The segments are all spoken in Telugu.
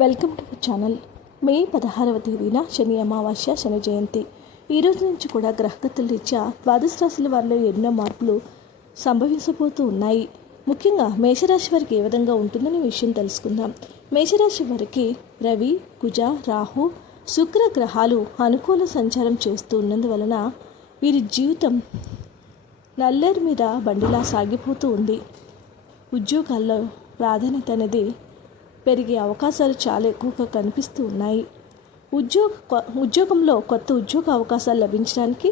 Welcome to channel. మే 16వ తేదీన శని అమావాస్య, శని జయంతి. ఈ రోజు నుంచి కూడా గ్రహగతుల రీత్యా ద్వాదశ రాశుల వారిలో ఎన్నో మార్పులు సంభవించబోతూ ఉన్నాయి. ముఖ్యంగా మేషరాశి వారికి ఏ విధంగా ఉంటుందని విషయం తెలుసుకుందాం. మేషరాశి వారికి రవి, కుజ, రాహు, శుక్ర గ్రహాలు అనుకూల సంచారం చేస్తూ ఉన్నందువలన వీరి జీవితం నల్లేరు మీద బండిలా సాగిపోతూ ఉంది. ఉద్యోగాల్లో ప్రాధాన్యత అనేది పెరిగే అవకాశాలు చాలా ఎక్కువగా కనిపిస్తూ ఉన్నాయి. ఉద్యోగంలో కొత్త ఉద్యోగ అవకాశాలు లభించడానికి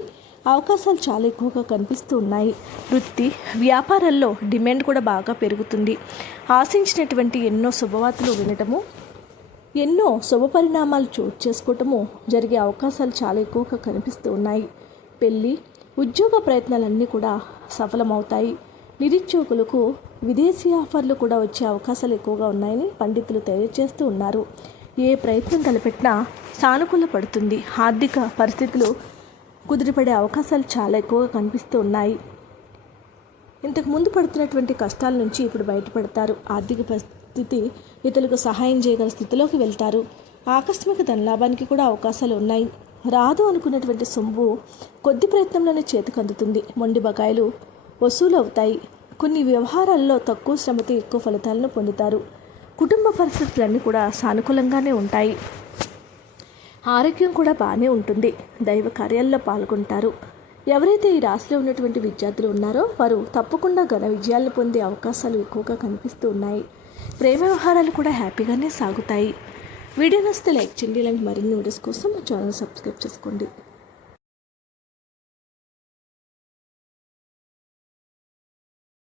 అవకాశాలు చాలా ఎక్కువగా కనిపిస్తూ ఉన్నాయి. వృత్తి వ్యాపారాల్లో డిమాండ్ కూడా బాగా పెరుగుతుంది. ఆశించినటువంటి ఎన్నో శుభవార్తలు వినటము, ఎన్నో శుభ పరిణామాలు చోటు చేసుకోవటము జరిగే అవకాశాలు చాలా ఎక్కువగా కనిపిస్తూ ఉన్నాయి. పెళ్ళి, ఉద్యోగ ప్రయత్నాలన్నీ కూడా సఫలమవుతాయి. నిరుద్యోగులకు విదేశీ ఆఫర్లు కూడా వచ్చే అవకాశాలు ఎక్కువగా ఉన్నాయని పండితులు తెలియజేస్తూ ఉన్నారు. ఏ ప్రయత్నం తలపెట్టినా సానుకూల పడుతుంది. ఆర్థిక పరిస్థితులు కుదిరిపడే అవకాశాలు చాలా ఎక్కువగా కనిపిస్తూ ఉన్నాయి. ఇంతకు ముందు పడుతున్నటువంటి కష్టాల నుంచి ఇప్పుడు బయటపడతారు. ఆర్థిక పరిస్థితి ఇతరులకు సహాయం చేయగల స్థితిలోకి వెళ్తారు. ఆకస్మిక ధనలాభానికి కూడా అవకాశాలు ఉన్నాయి. రాదు అనుకున్నటువంటి సొమ్ము కొద్ది ప్రయత్నంలోనే చేతికి అందుతుంది. మొండి బకాయిలు వసూలు అవుతాయి. కొన్ని వ్యవహారాల్లో తక్కువ శ్రమతో ఎక్కువ ఫలితాలను పొందుతారు. కుటుంబ పరిస్థితులన్నీ కూడా సానుకూలంగానే ఉంటాయి. ఆరోగ్యం కూడా బాగానే ఉంటుంది. దైవ కార్యాల్లో పాల్గొంటారు. ఎవరైతే ఈ రాశిలో ఉన్నటువంటి విద్యార్థులు ఉన్నారో వారు తప్పకుండా ఘన విజయాలను పొందే అవకాశాలు ఎక్కువగా కనిపిస్తూ ఉన్నాయి. ప్రేమ వ్యవహారాలు కూడా హ్యాపీగానే సాగుతాయి. వీడియో నచ్చితే లైక్ చేయండి. ఇలాంటి మరిన్ని వీడియోస్ కోసం మా ఛానల్ సబ్స్క్రైబ్ చేసుకోండి.